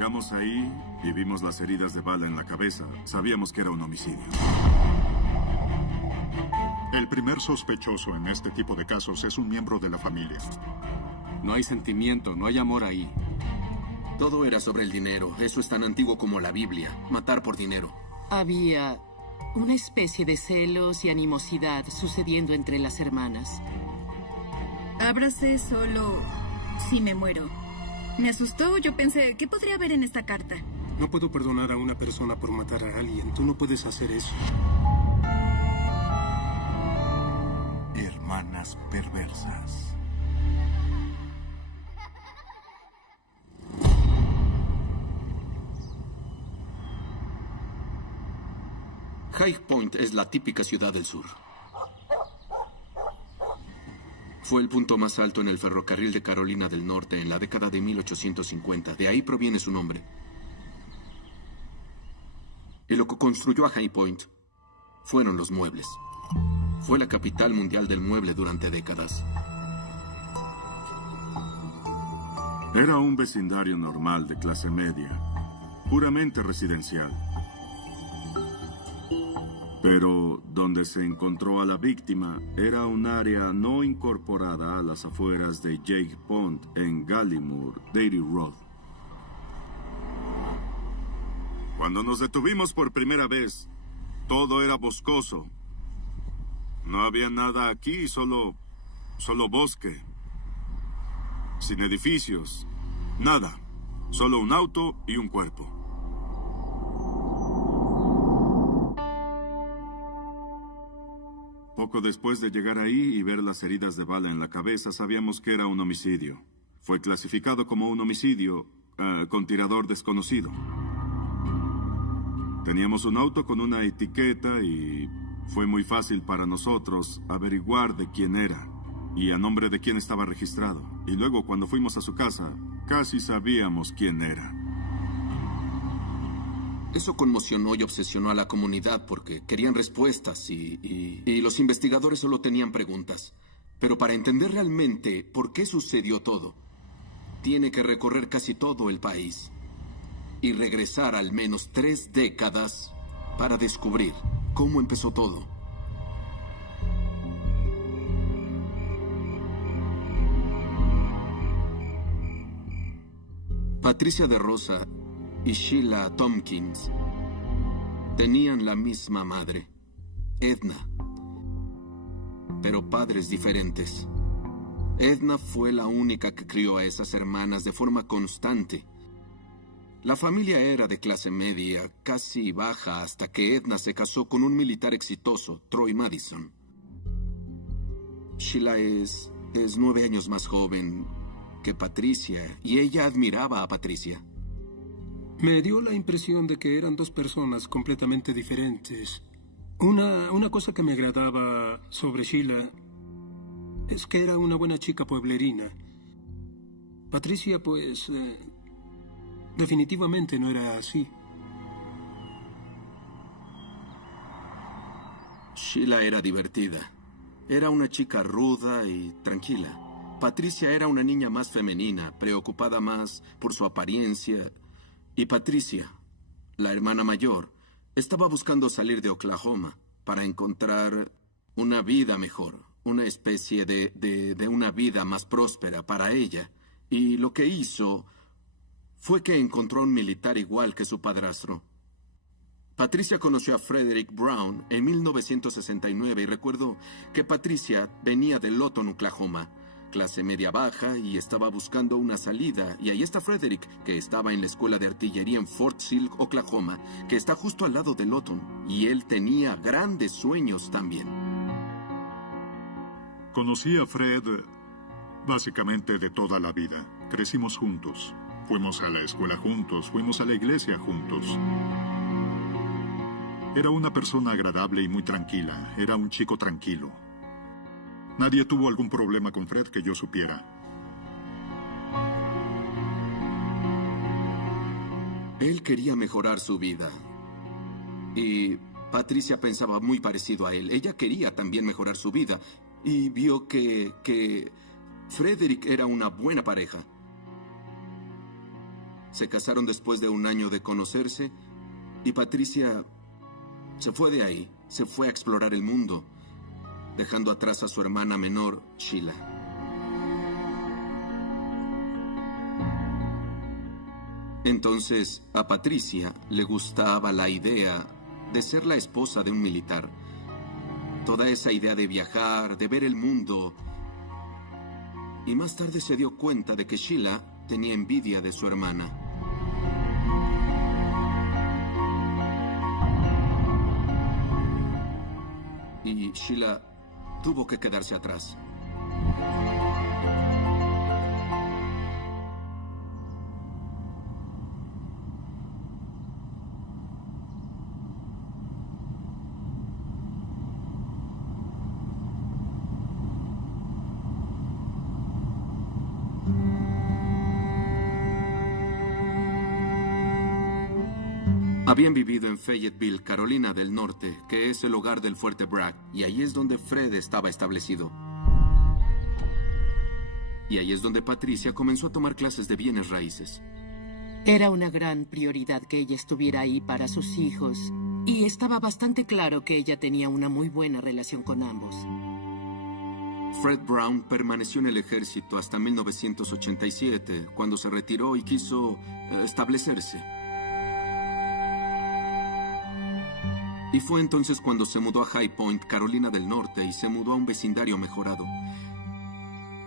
llegamos ahí y vimos las heridas de bala en la cabeza, sabíamos que era un homicidio. El primer sospechoso en este tipo de casos es un miembro de la familia. No hay sentimiento, no hay amor ahí. Todo era sobre el dinero. Eso es tan antiguo como la Biblia. Matar por dinero. Había una especie de celos y animosidad sucediendo entre las hermanas. Ábrase solo si me muero. Me asustó. Yo pensé, ¿qué podría haber en esta carta? No puedo perdonar a una persona por matar a alguien. Tú no puedes hacer eso. Hermanas perversas. High Point es la típica ciudad del sur. Fue el punto más alto en el ferrocarril de Carolina del Norte en la década de 1850. De ahí proviene su nombre. Y lo que construyó a High Point fueron los muebles. Fue la capital mundial del mueble durante décadas. Era un vecindario normal de clase media, puramente residencial. Pero donde se encontró a la víctima era un área no incorporada a las afueras de Jake Pond en Gallimore, Dairy Road. Cuando nos detuvimos por primera vez, todo era boscoso. No había nada aquí, solo bosque. Sin edificios, nada. Solo un auto y un cuerpo. Poco después de llegar ahí y ver las heridas de bala en la cabeza, sabíamos que era un homicidio. Fue clasificado como un homicidio con tirador desconocido. Teníamos un auto con una etiqueta y fue muy fácil para nosotros averiguar de quién era y a nombre de quién estaba registrado. Y luego, cuando fuimos a su casa, casi sabíamos quién era. Eso conmocionó y obsesionó a la comunidad porque querían respuestas y los investigadores solo tenían preguntas. Pero para entender realmente por qué sucedió todo, tiene que recorrer casi todo el país y regresar al menos 3 décadas para descubrir cómo empezó todo. Patricia de Rosa y Sheila Tompkins tenían la misma madre, Edna, pero padres diferentes. Edna fue la única que crió a esas hermanas de forma constante. La familia era de clase media, casi baja, hasta que Edna se casó con un militar exitoso, Troy Madison. Sheila es 9 años más joven que Patricia, y ella admiraba a Patricia. Me dio la impresión de que eran 2 personas completamente diferentes. Una cosa que me agradaba sobre Sheila es que era una buena chica pueblerina. Patricia, pues, definitivamente no era así. Sheila era divertida. Era una chica ruda y tranquila. Patricia era una niña más femenina, preocupada más por su apariencia. Y Patricia, la hermana mayor, estaba buscando salir de Oklahoma para encontrar una vida mejor, una especie de una vida más próspera para ella. Y lo que hizo fue que encontró a un militar igual que su padrastro. Patricia conoció a Frederick Brown en 1969 y recuerdo que Patricia venía de Lawton, Oklahoma, clase media baja, y estaba buscando una salida. Y ahí está Frederick, que estaba en la escuela de artillería en Fort Sill, Oklahoma, que está justo al lado de Lawton. Y él tenía grandes sueños también. Conocí a Fred básicamente de toda la vida. Crecimos juntos. Fuimos a la escuela juntos, fuimos a la iglesia juntos. Era una persona agradable y muy tranquila. Era un chico tranquilo. Nadie tuvo algún problema con Fred que yo supiera. Él quería mejorar su vida. Y Patricia pensaba muy parecido a él. Ella quería también mejorar su vida. Y vio que Frederick era una buena pareja. Se casaron después de un año de conocerse y Patricia se fue de ahí, se fue a explorar el mundo, dejando atrás a su hermana menor, Sheila. Entonces, a Patricia le gustaba la idea de ser la esposa de un militar. Toda esa idea de viajar, de ver el mundo. Y más tarde se dio cuenta de que Sheila tenía envidia de su hermana. Y Sheila tuvo que quedarse atrás. Habían vivido en Fayetteville, Carolina del Norte, que es el hogar del Fuerte Bragg, y ahí es donde Fred estaba establecido. Y ahí es donde Patricia comenzó a tomar clases de bienes raíces. Era una gran prioridad que ella estuviera ahí para sus hijos, y estaba bastante claro que ella tenía una muy buena relación con ambos. Fred Brown permaneció en el ejército hasta 1987, cuando se retiró y quiso establecerse. Y fue entonces cuando se mudó a High Point, Carolina del Norte, y se mudó a un vecindario mejorado.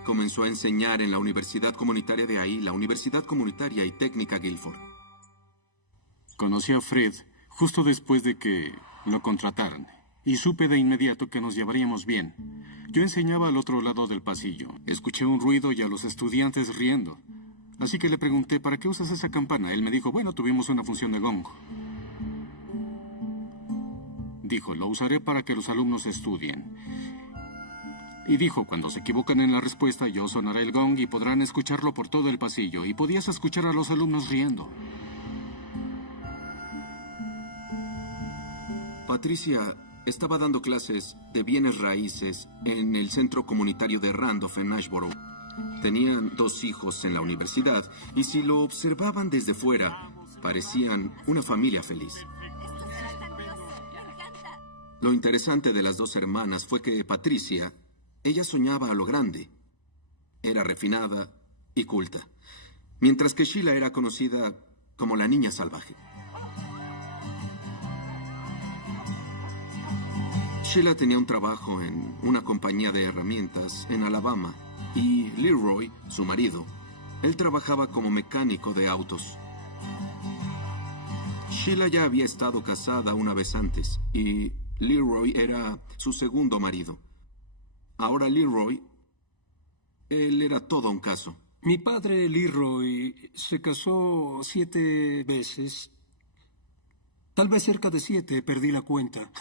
Comenzó a enseñar en la universidad comunitaria de ahí, la Universidad Comunitaria y Técnica Guilford. Conocí a Fred justo después de que lo contrataran, y supe de inmediato que nos llevaríamos bien. Yo enseñaba al otro lado del pasillo. Escuché un ruido y a los estudiantes riendo. Así que le pregunté, ¿para qué usas esa campana? Él me dijo, bueno, tuvimos una función de gong. Dijo, lo usaré para que los alumnos estudien. Y dijo, cuando se equivocan en la respuesta, yo sonaré el gong y podrán escucharlo por todo el pasillo. Y podías escuchar a los alumnos riendo. Patricia estaba dando clases de bienes raíces en el centro comunitario de Randolph en Ashboro. Tenían 2 hijos en la universidad y si lo observaban desde fuera, parecían una familia feliz. Lo interesante de las 2 hermanas fue que Patricia, ella soñaba a lo grande. Era refinada y culta, mientras que Sheila era conocida como la niña salvaje. Sheila tenía un trabajo en una compañía de herramientas en Alabama y Leroy, su marido, él trabajaba como mecánico de autos. Sheila ya había estado casada una vez antes y Leroy era su segundo marido. Ahora Leroy, él era todo un caso. Mi padre, Leroy, se casó 7 veces. Tal vez cerca de 7, perdí la cuenta.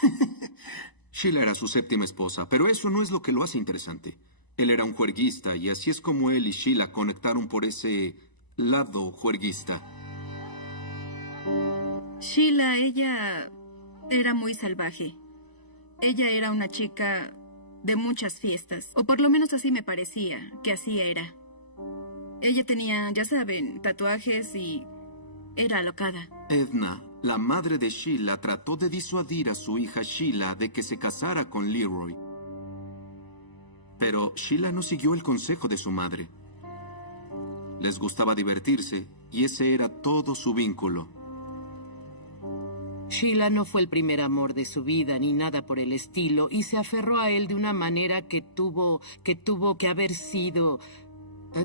Sheila era su 7ª esposa, pero eso no es lo que lo hace interesante. Él era un juerguista y así es como él y Sheila conectaron por ese lado juerguista. Sheila, ella era muy salvaje. Ella era una chica de muchas fiestas, o por lo menos así me parecía que así era. Ella tenía, ya saben, tatuajes y era alocada. Edna, la madre de Sheila, trató de disuadir a su hija Sheila de que se casara con Leroy. Pero Sheila no siguió el consejo de su madre. Les gustaba divertirse y ese era todo su vínculo. Sheila no fue el primer amor de su vida ni nada por el estilo y se aferró a él de una manera que tuvo que haber sido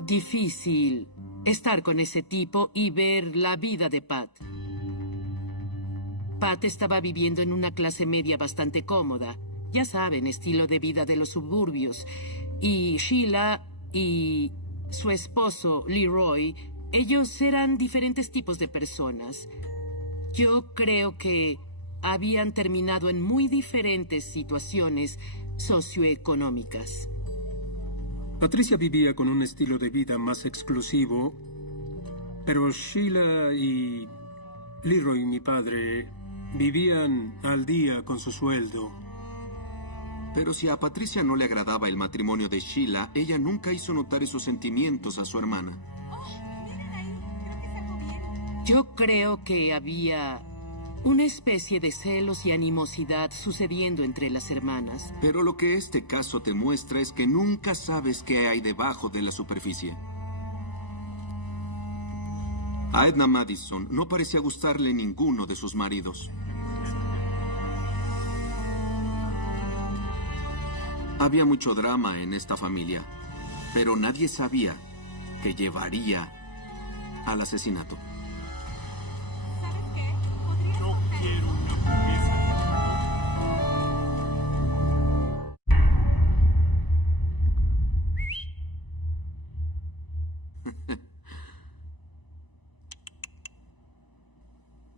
difícil estar con ese tipo y ver la vida de Pat. Pat estaba viviendo en una clase media bastante cómoda, ya saben, estilo de vida de los suburbios. Y Sheila y su esposo Leroy, ellos eran diferentes tipos de personas. Yo creo que habían terminado en muy diferentes situaciones socioeconómicas. Patricia vivía con un estilo de vida más exclusivo, pero Sheila y Leroy, mi padre, vivían al día con su sueldo. Pero si a Patricia no le agradaba el matrimonio de Sheila, ella nunca hizo notar esos sentimientos a su hermana. Yo creo que había una especie de celos y animosidad sucediendo entre las hermanas. Pero lo que este caso te muestra es que nunca sabes qué hay debajo de la superficie. A Edna Madison no parecía gustarle ninguno de sus maridos. Había mucho drama en esta familia, pero nadie sabía que llevaría al asesinato. ¿Sabes qué? No quiero una hamburguesa.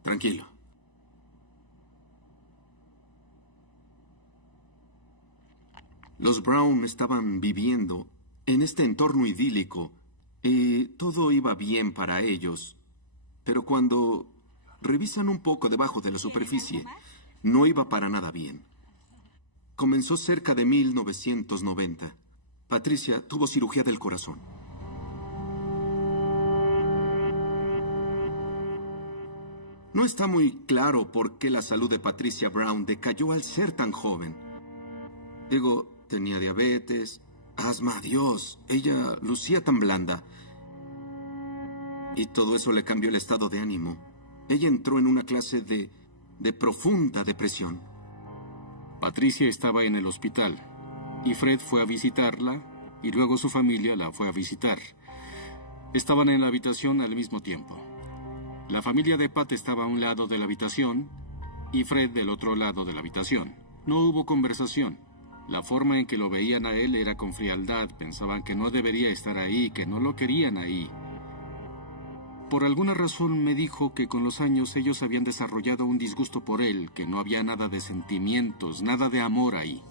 Tranquilo. Los Brown estaban viviendo en este entorno idílico y todo iba bien para ellos. Pero cuando revisan un poco debajo de la superficie, no iba para nada bien. Comenzó cerca de 1990. Patricia tuvo cirugía del corazón. No está muy claro por qué la salud de Patricia Brown decayó al ser tan joven. Digo, tenía diabetes, asma, Dios, ella lucía tan blanda. Y todo eso le cambió el estado de ánimo. Ella entró en una clase de profunda depresión. Patricia estaba en el hospital y Fred fue a visitarla y luego su familia la fue a visitar. Estaban en la habitación al mismo tiempo. La familia de Pat estaba a un lado de la habitación y Fred del otro lado de la habitación. No hubo conversación. La forma en que lo veían a él era con frialdad. Pensaban que no debería estar ahí, que no lo querían ahí. Por alguna razón me dijo que con los años ellos habían desarrollado un disgusto por él, que no había nada de sentimientos, nada de amor ahí.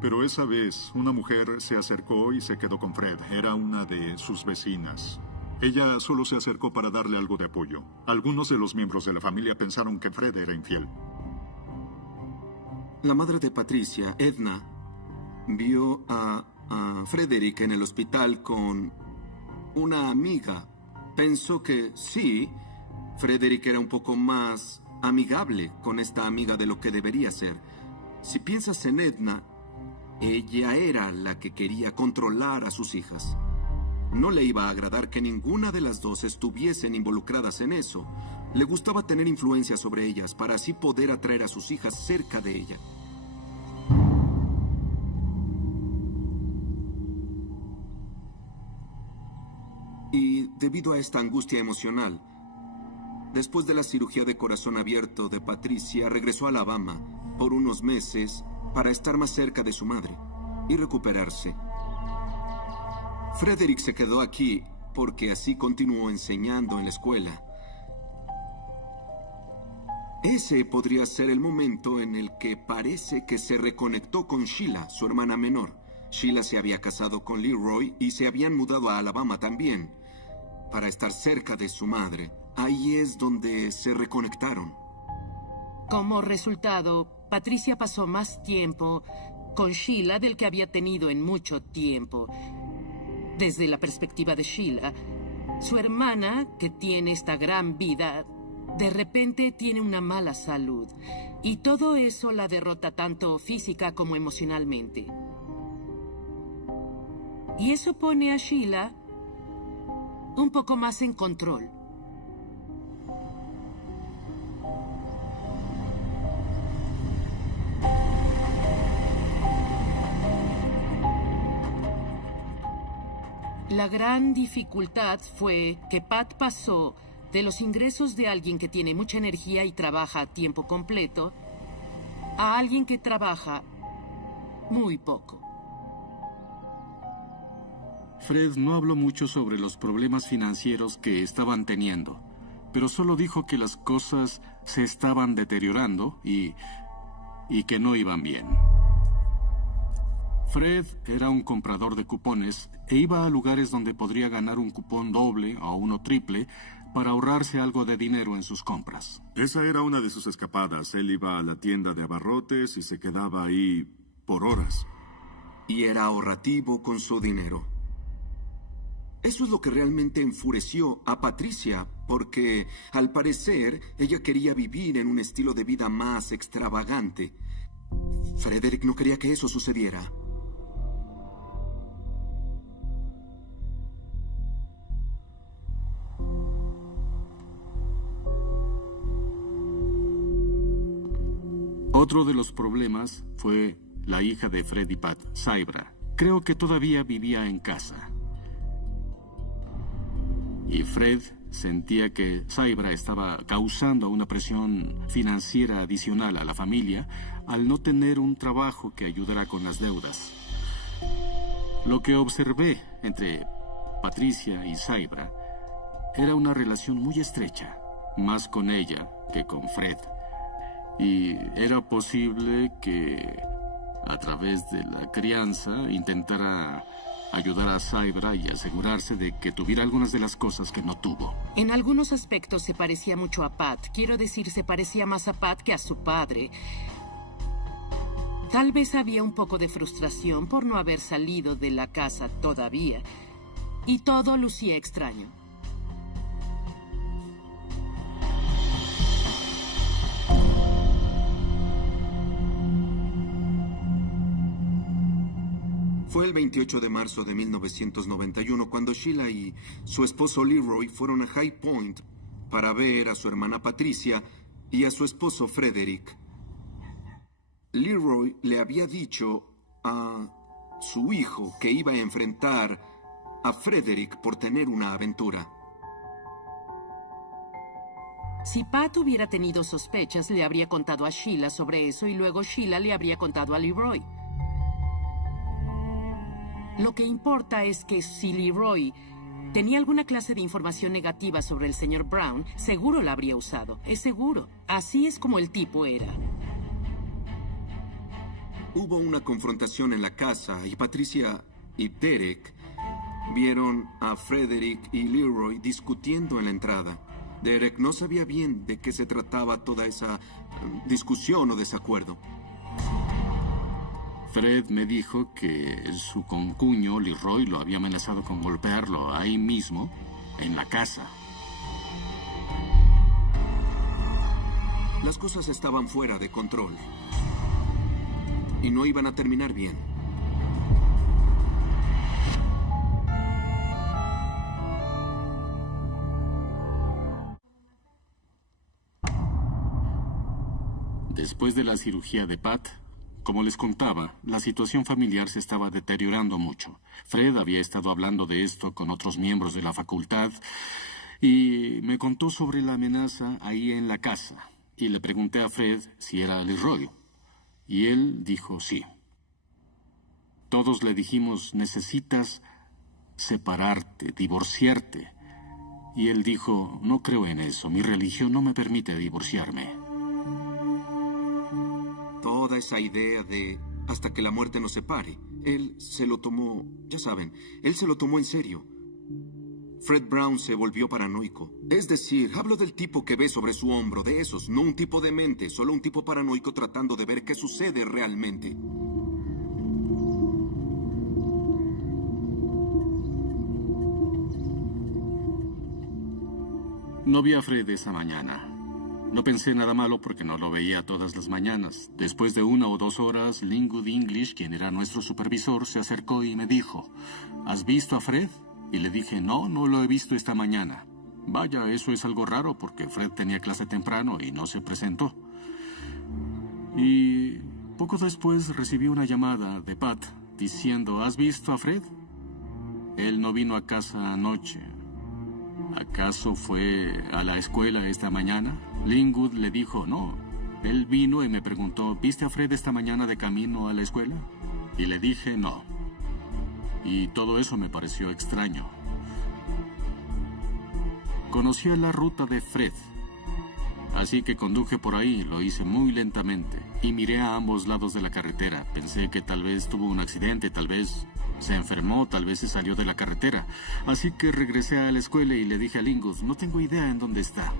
Pero esa vez, una mujer se acercó y se quedó con Fred. Era una de sus vecinas. Ella solo se acercó para darle algo de apoyo. Algunos de los miembros de la familia pensaron que Fred era infiel. La madre de Patricia, Edna, vio a Frederick en el hospital con una amiga. Pensó que sí, Frederick era un poco más amigable con esta amiga de lo que debería ser. Si piensas en Edna, ella era la que quería controlar a sus hijas. No le iba a agradar que ninguna de las dos estuviesen involucradas en eso. Le gustaba tener influencia sobre ellas para así poder atraer a sus hijas cerca de ella. Y debido a esta angustia emocional, después de la cirugía de corazón abierto de Patricia, regresó a Alabama por unos meses para estar más cerca de su madre y recuperarse. Frederick se quedó aquí porque así continuó enseñando en la escuela. Ese podría ser el momento en el que parece que se reconectó con Sheila, su hermana menor. Sheila se había casado con Leroy y se habían mudado a Alabama también, para estar cerca de su madre. Ahí es donde se reconectaron. Como resultado, Patricia pasó más tiempo con Sheila del que había tenido en mucho tiempo. Desde la perspectiva de Sheila, su hermana, que tiene esta gran vida, de repente tiene una mala salud. Y todo eso la derrota tanto física como emocionalmente. Y eso pone a Sheila un poco más en control. La gran dificultad fue que Pat pasó de los ingresos de alguien que tiene mucha energía y trabaja a tiempo completo a alguien que trabaja muy poco. Fred no habló mucho sobre los problemas financieros que estaban teniendo, pero solo dijo que las cosas se estaban deteriorando y que no iban bien. Fred era un comprador de cupones e iba a lugares donde podría ganar un cupón doble o uno triple para ahorrarse algo de dinero en sus compras. Esa era una de sus escapadas. Él iba a la tienda de abarrotes y se quedaba ahí por horas. Y era ahorrativo con su dinero. Eso es lo que realmente enfureció a Patricia, porque, al parecer, ella quería vivir en un estilo de vida más extravagante. Frederick no quería que eso sucediera. Otro de los problemas fue la hija de Fred y Pat, Saibra. Creo que todavía vivía en casa. Y Fred sentía que Saibra estaba causando una presión financiera adicional a la familia al no tener un trabajo que ayudara con las deudas. Lo que observé entre Patricia y Saibra era una relación muy estrecha, más con ella que con Fred. Y era posible que, a través de la crianza, intentara ayudar a Saibra y asegurarse de que tuviera algunas de las cosas que no tuvo. En algunos aspectos se parecía mucho a Pat. Quiero decir, se parecía más a Pat que a su padre. Tal vez había un poco de frustración por no haber salido de la casa todavía. Y todo lucía extraño. Fue el 28 de marzo de 1991 cuando Sheila y su esposo Leroy fueron a High Point para ver a su hermana Patricia y a su esposo Frederick. Leroy le había dicho a su hijo que iba a enfrentar a Frederick por tener una aventura. Si Pat hubiera tenido sospechas, le habría contado a Sheila sobre eso y luego Sheila le habría contado a Leroy. Lo que importa es que si Leroy tenía alguna clase de información negativa sobre el señor Brown, seguro la habría usado. Es seguro. Así es como el tipo era. Hubo una confrontación en la casa y Patricia y Derek vieron a Frederick y Leroy discutiendo en la entrada. Derek no sabía bien de qué se trataba toda esa discusión o desacuerdo. Fred me dijo que su concuño, Leroy, lo había amenazado con golpearlo ahí mismo, en la casa. Las cosas estaban fuera de control. Y no iban a terminar bien. Después de la cirugía de Pat, como les contaba, la situación familiar se estaba deteriorando mucho. Fred había estado hablando de esto con otros miembros de la facultad y me contó sobre la amenaza ahí en la casa. Y le pregunté a Fred si era Leroy. Y él dijo sí. Todos le dijimos, necesitas separarte, divorciarte. Y él dijo, no creo en eso, mi religión no me permite divorciarme. Toda esa idea de hasta que la muerte nos separe, él se lo tomó, ya saben, él se lo tomó en serio. Fred Brown se volvió paranoico. Es decir, hablo del tipo que ve sobre su hombro, de esos, no un tipo demente, solo un tipo paranoico tratando de ver qué sucede realmente. No vi a Fred esa mañana. No pensé nada malo porque no lo veía todas las mañanas. Después de 1 o 2 horas, Linwood English, quien era nuestro supervisor, se acercó y me dijo, ¿has visto a Fred? Y le dije, no, no lo he visto esta mañana. Vaya, eso es algo raro porque Fred tenía clase temprano y no se presentó. Y poco después recibí una llamada de Pat diciendo, ¿has visto a Fred? Él no vino a casa anoche. ¿Acaso fue a la escuela esta mañana? Linwood le dijo, no. Él vino y me preguntó, ¿viste a Fred esta mañana de camino a la escuela? Y le dije, no. Y todo eso me pareció extraño. Conocía la ruta de Fred. Así que conduje por ahí, lo hice muy lentamente. Y miré a ambos lados de la carretera. Pensé que tal vez tuvo un accidente, tal vez se enfermó, tal vez se salió de la carretera. Así que regresé a la escuela y le dije a Linwood, no tengo idea en dónde está.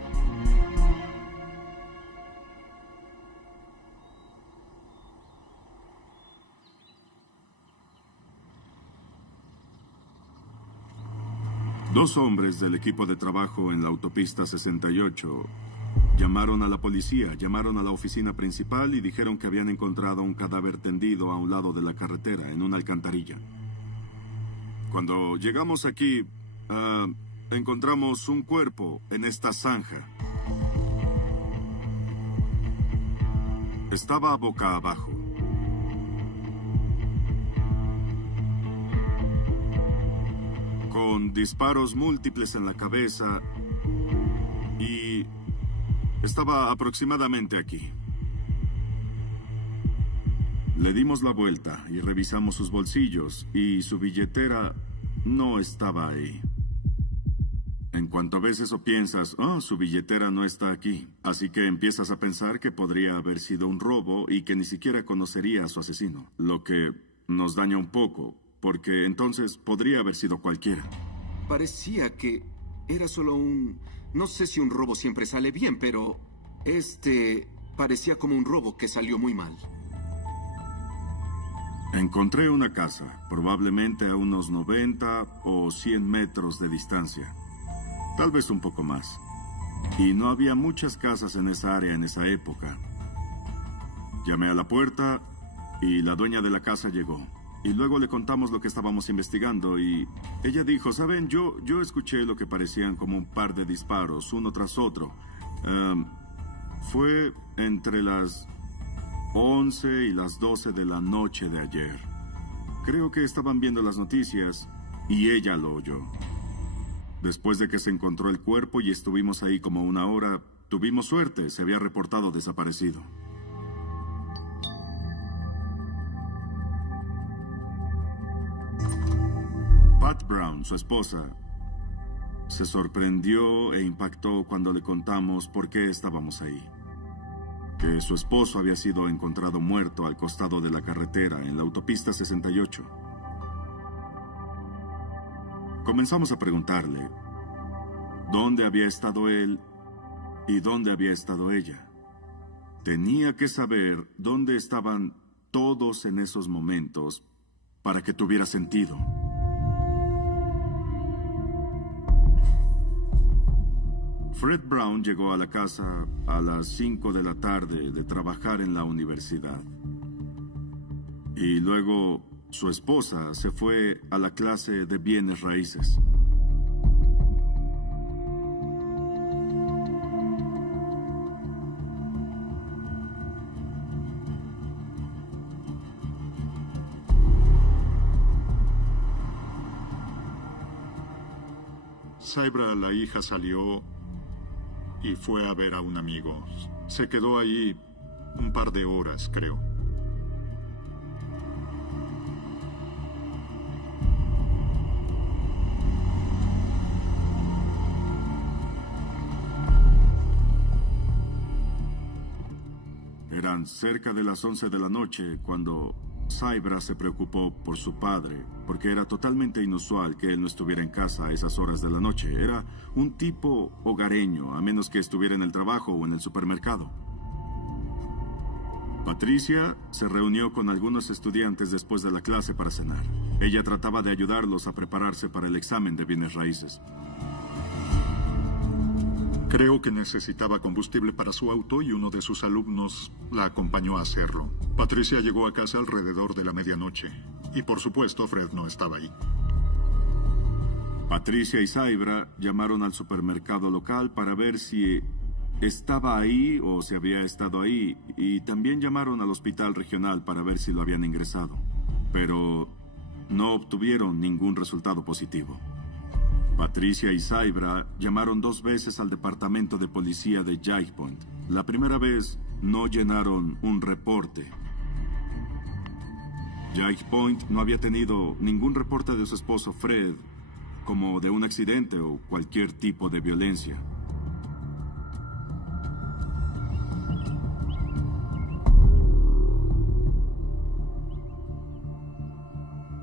Dos hombres del equipo de trabajo en la autopista 68 llamaron a la policía, llamaron a la oficina principal y dijeron que habían encontrado un cadáver tendido a un lado de la carretera, en una alcantarilla. Cuando llegamos aquí, encontramos un cuerpo en esta zanja. Estaba boca abajo. Con disparos múltiples en la cabeza y estaba aproximadamente aquí. Le dimos la vuelta y revisamos sus bolsillos y su billetera no estaba ahí. En cuanto ves eso piensas, oh, su billetera no está aquí. Así que empiezas a pensar que podría haber sido un robo y que ni siquiera conocería a su asesino. Lo que nos daña un poco, porque entonces podría haber sido cualquiera. Parecía que era solo un... No sé si un robo siempre sale bien, pero parecía como un robo que salió muy mal. Encontré una casa, probablemente a unos 90 o 100 metros de distancia. Tal vez un poco más. Y no había muchas casas en esa área en esa época. Llamé a la puerta y la dueña de la casa llegó. Y luego le contamos lo que estábamos investigando y ella dijo, ¿saben? Yo escuché lo que parecían como un par de disparos, uno tras otro. Fue entre las 11 y las 12 de la noche de ayer. Creo que estaban viendo las noticias y ella lo oyó. Después de que se encontró el cuerpo y estuvimos ahí como una hora, tuvimos suerte, se había reportado desaparecido. Pat Brown, su esposa, se sorprendió e impactó cuando le contamos por qué estábamos ahí. Que su esposo había sido encontrado muerto al costado de la carretera en la autopista 68. Comenzamos a preguntarle dónde había estado él y dónde había estado ella. Tenía que saber dónde estaban todos en esos momentos para que tuviera sentido. Fred Brown llegó a la casa a las 5 de la tarde de trabajar en la universidad. Y luego su esposa se fue a la clase de bienes raíces. Saibra, la hija, salió y fue a ver a un amigo. Se quedó ahí un par de horas, creo. Eran cerca de las 11 de la noche cuando Saibra se preocupó por su padre, porque era totalmente inusual que él no estuviera en casa a esas horas de la noche. Era un tipo hogareño, a menos que estuviera en el trabajo o en el supermercado. Patricia se reunió con algunos estudiantes después de la clase para cenar. Ella trataba de ayudarlos a prepararse para el examen de bienes raíces. Creo que necesitaba combustible para su auto y uno de sus alumnos la acompañó a hacerlo. Patricia llegó a casa alrededor de la medianoche. Y por supuesto, Fred no estaba ahí. Patricia y Saibra llamaron al supermercado local para ver si estaba ahí o si había estado ahí. Y también llamaron al hospital regional para ver si lo habían ingresado. Pero no obtuvieron ningún resultado positivo. Patricia y Saibra llamaron 2 veces al departamento de policía de Jake Point. La primera vez no llenaron un reporte. Jake Point no había tenido ningún reporte de su esposo Fred, como de un accidente o cualquier tipo de violencia.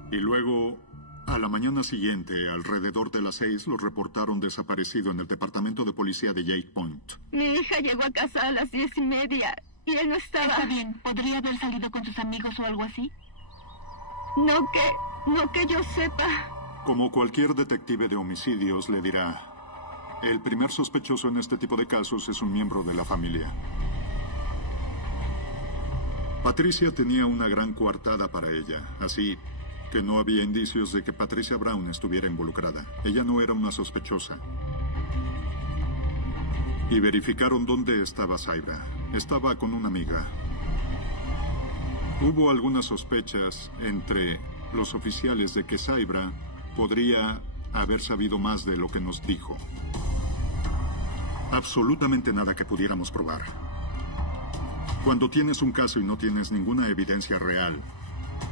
Y luego, a la mañana siguiente, alrededor de las 6, lo reportaron desaparecido en el departamento de policía de Jake Point. Mi hija llegó a casa a las 10:30 y él no estaba. Está bien. ¿Podría haber salido con sus amigos o algo así? No que yo sepa. Como cualquier detective de homicidios le dirá, el primer sospechoso en este tipo de casos es un miembro de la familia. Patricia tenía una gran coartada para ella, así que no había indicios de que Patricia Brown estuviera involucrada. Ella no era una sospechosa. Y verificaron dónde estaba Saibra. Estaba con una amiga. Hubo algunas sospechas entre los oficiales de que Saibra podría haber sabido más de lo que nos dijo. Absolutamente nada que pudiéramos probar. Cuando tienes un caso y no tienes ninguna evidencia real,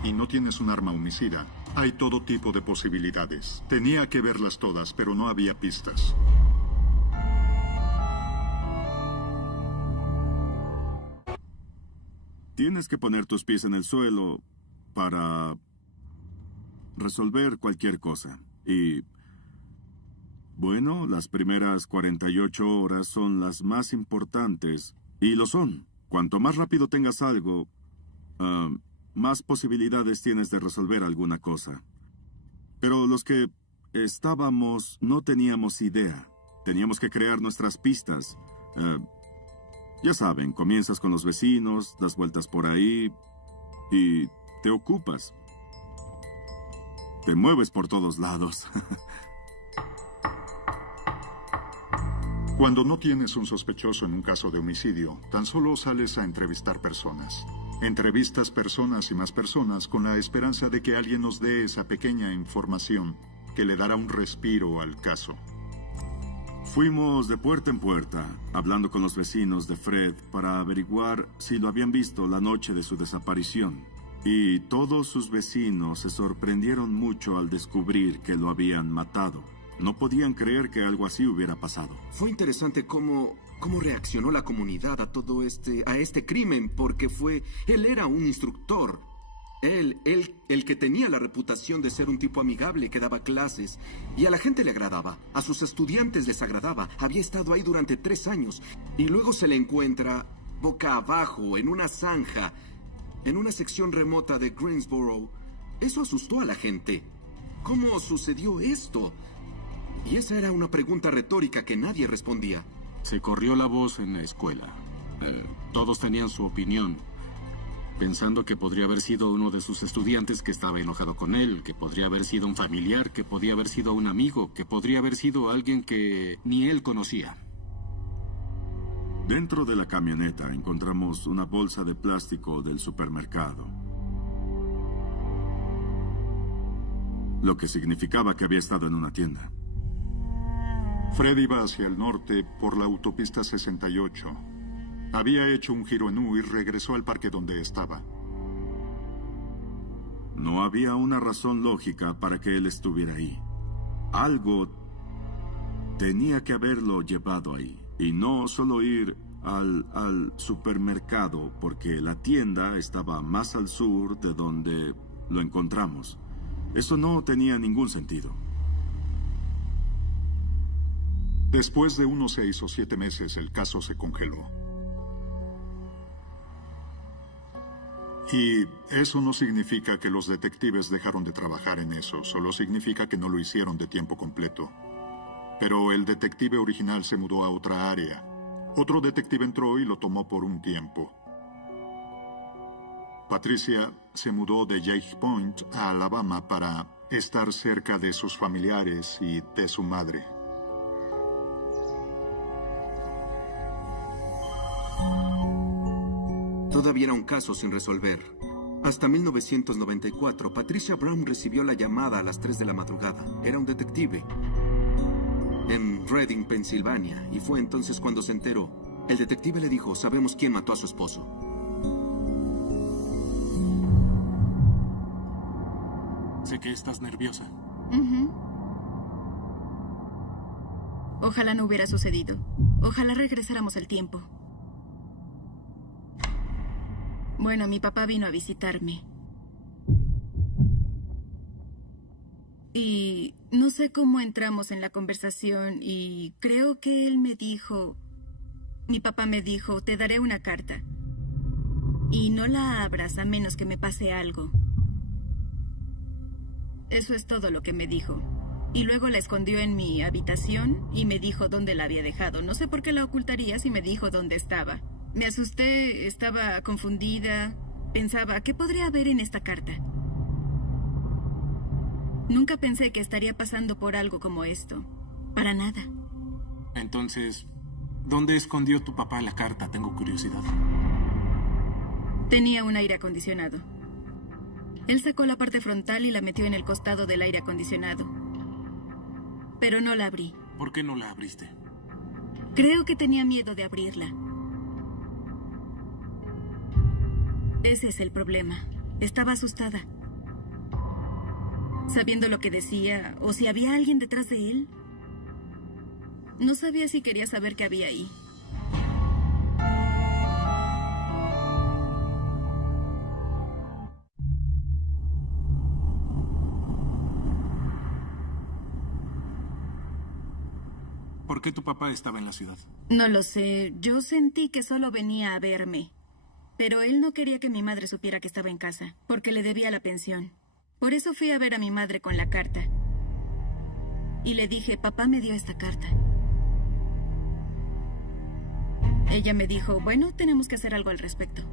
y no tienes un arma homicida, hay todo tipo de posibilidades. Tenía que verlas todas, pero no había pistas. Tienes que poner tus pies en el suelo para resolver cualquier cosa. Y bueno, las primeras 48 horas son las más importantes, y lo son. Cuanto más rápido tengas algo, más posibilidades tienes de resolver alguna cosa. Pero los que estábamos no teníamos idea. Teníamos que crear nuestras pistas. Ya saben, comienzas con los vecinos, das vueltas por ahí y te ocupas. Te mueves por todos lados. Cuando no tienes un sospechoso en un caso de homicidio, tan solo sales a entrevistar personas. Entrevistas personas y más personas con la esperanza de que alguien nos dé esa pequeña información que le dará un respiro al caso. Fuimos de puerta en puerta, hablando con los vecinos de Fred para averiguar si lo habían visto la noche de su desaparición. Y todos sus vecinos se sorprendieron mucho al descubrir que lo habían matado. No podían creer que algo así hubiera pasado. Fue interesante cómo reaccionó la comunidad a todo a este crimen, porque él era un instructor. El que tenía la reputación de ser un tipo amigable, que daba clases, y a la gente le agradaba, a sus estudiantes les agradaba. Había estado ahí durante 3 años, y luego se le encuentra boca abajo, en una zanja, en una sección remota de Greensboro. Eso asustó a la gente. ¿Cómo sucedió esto? Y esa era una pregunta retórica que nadie respondía. Se corrió la voz en la escuela. Todos tenían su opinión, pensando que podría haber sido uno de sus estudiantes que estaba enojado con él, que podría haber sido un familiar, que podría haber sido un amigo, que podría haber sido alguien que ni él conocía. Dentro de la camioneta encontramos una bolsa de plástico del supermercado, lo que significaba que había estado en una tienda. Fred iba hacia el norte por la autopista 68. Había hecho un giro en U y regresó al parque donde estaba. No había una razón lógica para que él estuviera ahí. Algo tenía que haberlo llevado ahí. Y no solo ir al supermercado, porque la tienda estaba más al sur de donde lo encontramos. Eso no tenía ningún sentido. Después de unos 6 o 7 meses, el caso se congeló. Y eso no significa que los detectives dejaron de trabajar en eso, solo significa que no lo hicieron de tiempo completo. Pero el detective original se mudó a otra área. Otro detective entró y lo tomó por un tiempo. Patricia se mudó de Jake Point a Alabama para estar cerca de sus familiares y de su madre. Todavía era un caso sin resolver. Hasta 1994, Patricia Brown recibió la llamada a las 3 de la madrugada. Era un detective en Reading, Pensilvania, y fue entonces cuando se enteró. El detective le dijo, sabemos quién mató a su esposo. Sé que estás nerviosa. Ojalá no hubiera sucedido. Ojalá regresáramos al tiempo. Bueno, mi papá vino a visitarme. Y no sé cómo entramos en la conversación y creo que él me dijo... Mi papá me dijo, te daré una carta. Y no la abras a menos que me pase algo. Eso es todo lo que me dijo. Y luego la escondió en mi habitación y me dijo dónde la había dejado. No sé por qué la ocultaría si me dijo dónde estaba. Me asusté, estaba confundida. Pensaba, ¿qué podría haber en esta carta? Nunca pensé que estaría pasando por algo como esto. Para nada. Entonces, ¿dónde escondió tu papá la carta? Tengo curiosidad. Tenía un aire acondicionado. Él sacó la parte frontal y la metió en el costado del aire acondicionado. Pero no la abrí. ¿Por qué no la abriste? Creo que tenía miedo de abrirla. Ese es el problema. Estaba asustada. Sabiendo lo que decía, o si había alguien detrás de él. No sabía si quería saber qué había ahí. ¿Por qué tu papá estaba en la ciudad? No lo sé. Yo sentí que solo venía a verme. Pero él no quería que mi madre supiera que estaba en casa, porque le debía la pensión. Por eso fui a ver a mi madre con la carta. Y le dije, papá me dio esta carta. Ella me dijo, bueno, tenemos que hacer algo al respecto.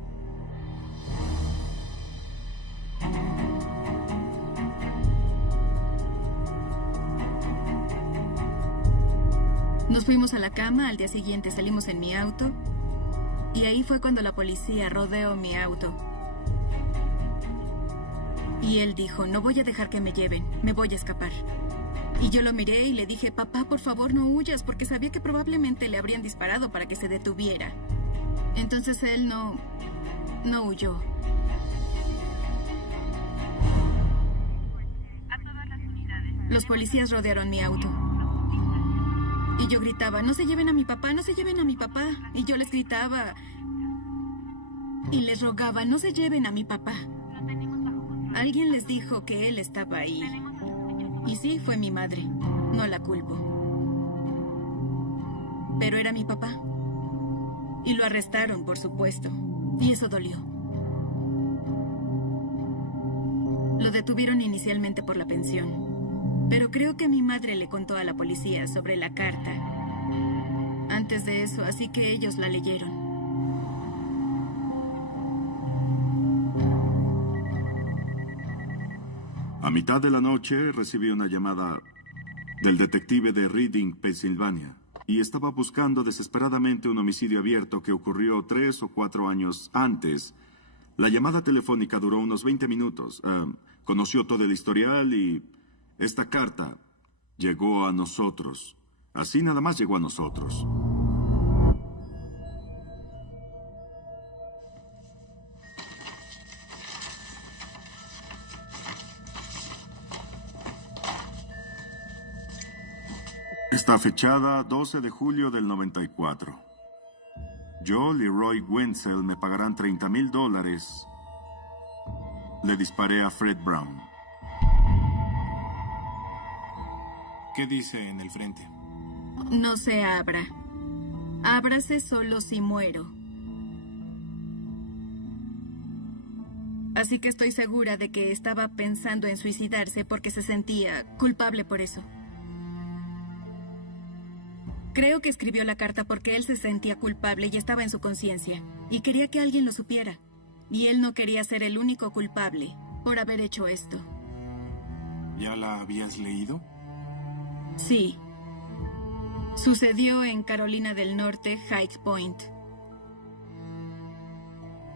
Nos fuimos a la cama, al día siguiente salimos en mi auto. Y ahí fue cuando la policía rodeó mi auto. Y él dijo, no voy a dejar que me lleven, me voy a escapar. Y yo lo miré y le dije, papá, por favor no huyas, porque sabía que probablemente le habrían disparado para que se detuviera. Entonces él no huyó. Los policías rodearon mi auto. Y yo gritaba, no se lleven a mi papá, no se lleven a mi papá. Y yo les gritaba y les rogaba, no se lleven a mi papá. Alguien les dijo que él estaba ahí. Y sí, fue mi madre. No la culpo. Pero era mi papá. Y lo arrestaron, por supuesto. Y eso dolió. Lo detuvieron inicialmente por la pensión. Pero creo que mi madre le contó a la policía sobre la carta antes de eso, así que ellos la leyeron. A mitad de la noche recibí una llamada del detective de Reading, Pensilvania, y estaba buscando desesperadamente un homicidio abierto que ocurrió 3 o 4 años antes. La llamada telefónica duró unos 20 minutos. Conoció todo el historial y esta carta llegó a nosotros. Así nada más llegó a nosotros. Está fechada 12 de julio del 94. Yo, Leroy Wenzel, me pagarán $30,000. Le disparé a Fred Brown. ¿Qué dice en el frente? No se abra. Ábrase solo si muero. Así que estoy segura de que estaba pensando en suicidarse porque se sentía culpable por eso. Creo que escribió la carta porque él se sentía culpable y estaba en su conciencia. Y quería que alguien lo supiera. Y él no quería ser el único culpable por haber hecho esto. ¿Ya la habías leído? Sí. Sucedió en Carolina del Norte, High Point.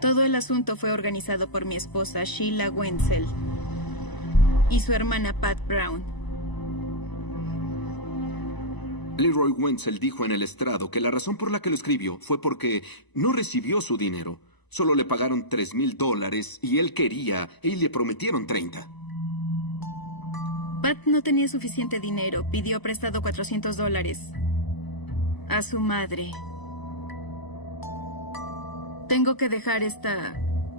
Todo el asunto fue organizado por mi esposa, Sheila Wenzel, y su hermana, Pat Brown. Leroy Wenzel dijo en el estrado que la razón por la que lo escribió fue porque no recibió su dinero. Solo le pagaron $3,000 y él quería y le prometieron 30. Pat no tenía suficiente dinero. Pidió prestado $400 a su madre. Tengo que dejar esta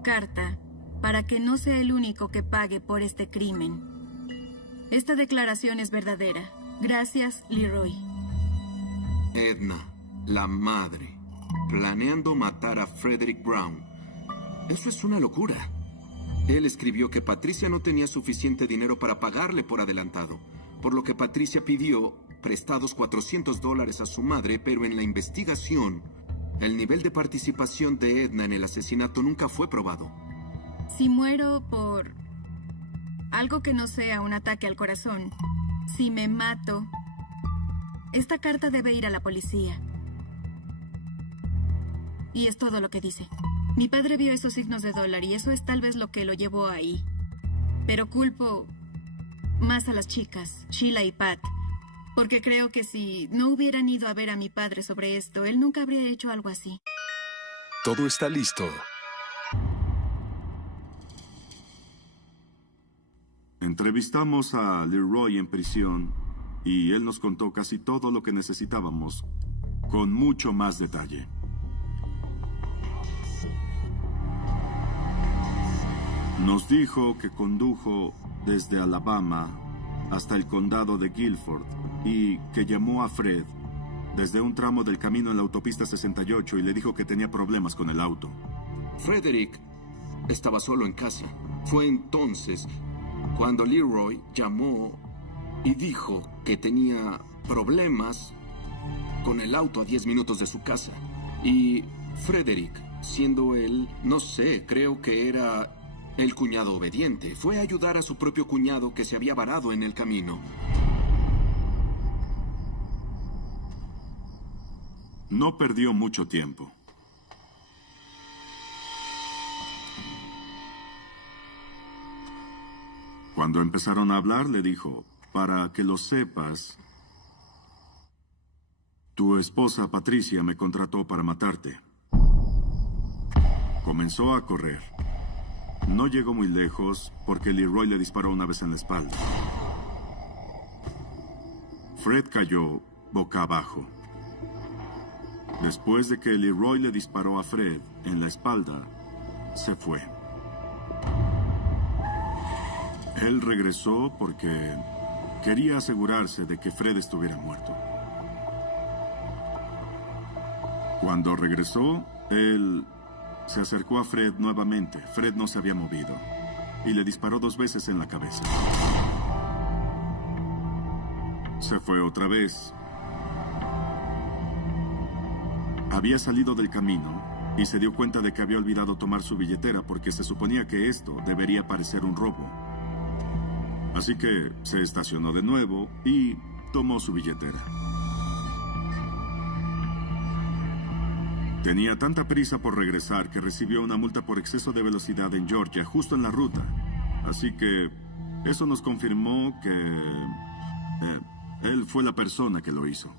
carta para que no sea el único que pague por este crimen. Esta declaración es verdadera. Gracias, Leroy. Edna, la madre, planeando matar a Frederick Brown. Eso es una locura. Él escribió que Patricia no tenía suficiente dinero para pagarle por adelantado, por lo que Patricia pidió prestados $400 a su madre, pero en la investigación, el nivel de participación de Edna en el asesinato nunca fue probado. Si muero por algo que no sea un ataque al corazón, si me mato, esta carta debe ir a la policía. Y es todo lo que dice. Mi padre vio esos signos de dólar y eso es tal vez lo que lo llevó ahí. Pero culpo más a las chicas, Sheila y Pat, porque creo que si no hubieran ido a ver a mi padre sobre esto, él nunca habría hecho algo así. Todo está listo. Entrevistamos a Leroy en prisión y él nos contó casi todo lo que necesitábamos, con mucho más detalle. Nos dijo que condujo desde Alabama hasta el condado de Guilford y que llamó a Fred desde un tramo del camino en la autopista 68 y le dijo que tenía problemas con el auto. Frederick estaba solo en casa. Fue entonces cuando Leroy llamó y dijo que tenía problemas con el auto a 10 minutos de su casa. Y Frederick, siendo él, no sé, creo que era el cuñado obediente, fue a ayudar a su propio cuñado que se había varado en el camino. No perdió mucho tiempo. Cuando empezaron a hablar, le dijo, para que lo sepas, tu esposa Patricia me contrató para matarte. Comenzó a correr. No llegó muy lejos porque Leroy le disparó una vez en la espalda. Fred cayó boca abajo. Después de que Leroy le disparó a Fred en la espalda, se fue. Él regresó porque quería asegurarse de que Fred estuviera muerto. Cuando regresó, él se acercó a Fred nuevamente. Fred no se había movido y le disparó 2 veces en la cabeza. Se fue otra vez. Había salido del camino y se dio cuenta de que había olvidado tomar su billetera porque se suponía que esto debería parecer un robo. Así que se estacionó de nuevo y tomó su billetera. Tenía tanta prisa por regresar que recibió una multa por exceso de velocidad en Georgia, justo en la ruta. Así que eso nos confirmó que él fue la persona que lo hizo.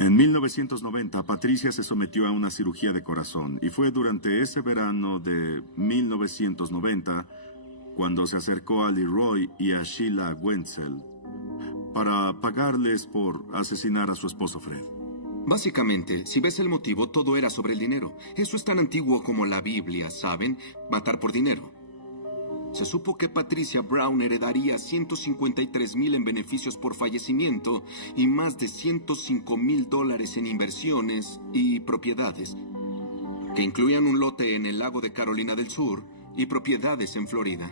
En 1990, Patricia se sometió a una cirugía de corazón y fue durante ese verano de 1990 cuando se acercó a Leroy y a Sheila Wenzel para pagarles por asesinar a su esposo Fred. Básicamente, si ves el motivo, todo era sobre el dinero. Eso es tan antiguo como la Biblia, ¿saben? Matar por dinero. Se supo que Patricia Brown heredaría $153,000 en beneficios por fallecimiento y más de $105,000 en inversiones y propiedades, que incluían un lote en el lago de Carolina del Sur y propiedades en Florida.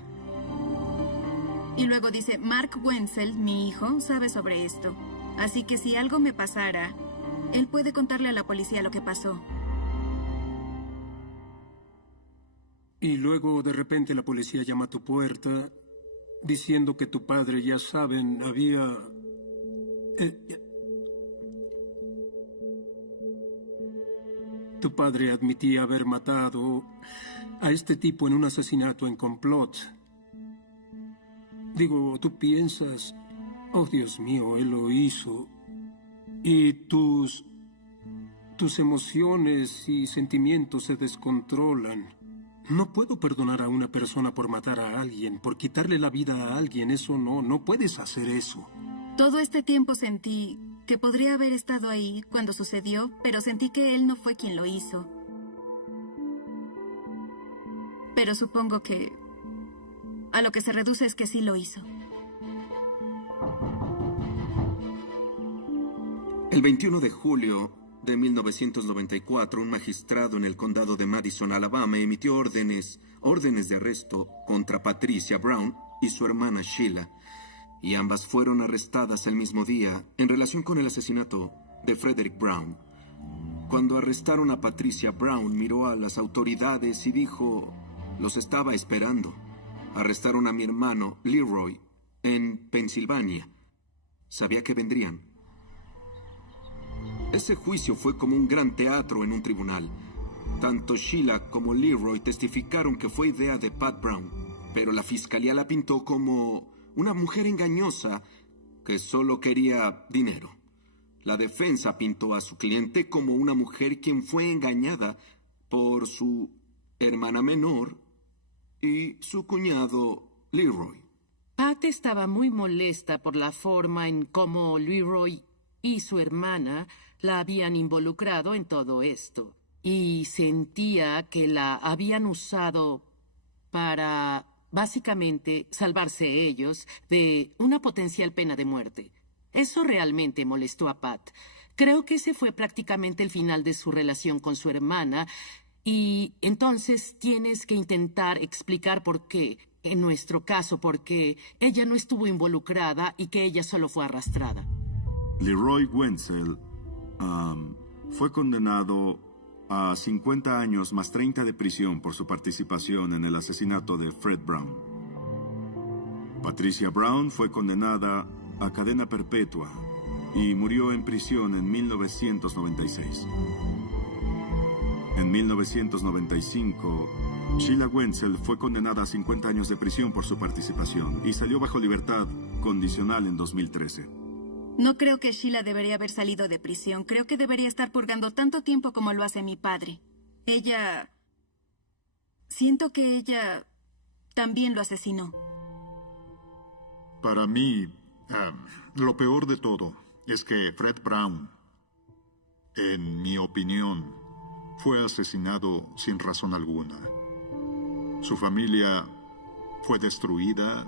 Y luego dice, Mark Wenzel, mi hijo, sabe sobre esto. Así que si algo me pasara, él puede contarle a la policía lo que pasó. Y luego, de repente, la policía llama a tu puerta diciendo que tu padre, ya saben, había... Tu padre admitía haber matado a este tipo en un asesinato en complot. Digo, tú piensas, oh Dios mío, él lo hizo. Y tus emociones y sentimientos se descontrolan. No puedo perdonar a una persona por matar a alguien, por quitarle la vida a alguien. Eso no puedes hacer eso. Todo este tiempo sentí que podría haber estado ahí cuando sucedió, pero sentí que él no fue quien lo hizo. Pero supongo que a lo que se reduce es que sí lo hizo. El 21 de julio de 1994, un magistrado en el condado de Madison, Alabama, emitió órdenes de arresto contra Patricia Brown y su hermana Sheila, y ambas fueron arrestadas el mismo día en relación con el asesinato de Frederick Brown. Cuando arrestaron a Patricia Brown, miró a las autoridades y dijo: los estaba esperando. Arrestaron a mi hermano, Leroy, en Pensilvania. Sabía que vendrían. Ese juicio fue como un gran teatro en un tribunal. Tanto Sheila como Leroy testificaron que fue idea de Pat Brown, pero la fiscalía la pintó como una mujer engañosa que solo quería dinero. La defensa pintó a su cliente como una mujer quien fue engañada por su hermana menor y su cuñado Leroy. Pat estaba muy molesta por la forma en cómo Leroy y su hermana la habían involucrado en todo esto, y sentía que la habían usado para, básicamente, salvarse ellos de una potencial pena de muerte. Eso realmente molestó a Pat. Creo que ese fue prácticamente el final de su relación con su hermana, y entonces tienes que intentar explicar por qué. En nuestro caso, porque ella no estuvo involucrada y que ella solo fue arrastrada. Leroy Wenzel fue condenado a 50 años más 30 de prisión por su participación en el asesinato de Fred Brown. Patricia Brown fue condenada a cadena perpetua y murió en prisión en 1996. En 1995, Sheila Wenzel fue condenada a 50 años de prisión por su participación y salió bajo libertad condicional en 2013. No creo que Sheila debería haber salido de prisión. Creo que debería estar purgando tanto tiempo como lo hace mi padre. Siento que ella también lo asesinó. Para mí, lo peor de todo es que Fred Brown, en mi opinión, fue asesinado sin razón alguna. Su familia fue destruida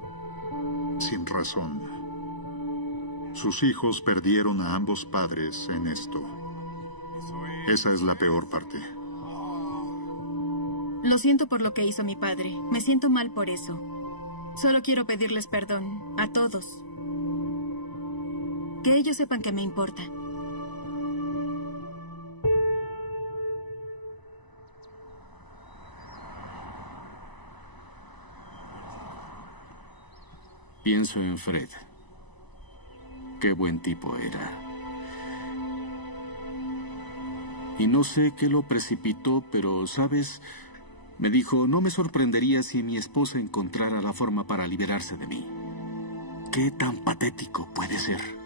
sin razón. Sus hijos perdieron a ambos padres en esto. Esa es la peor parte. Lo siento por lo que hizo mi padre. Me siento mal por eso. Solo quiero pedirles perdón a todos. Que ellos sepan que me importa. Pienso en Fred. Qué buen tipo era. Y no sé qué lo precipitó, pero, ¿sabes? Me dijo, no me sorprendería si mi esposa encontrara la forma para liberarse de mí. ¿Qué tan patético puede ser?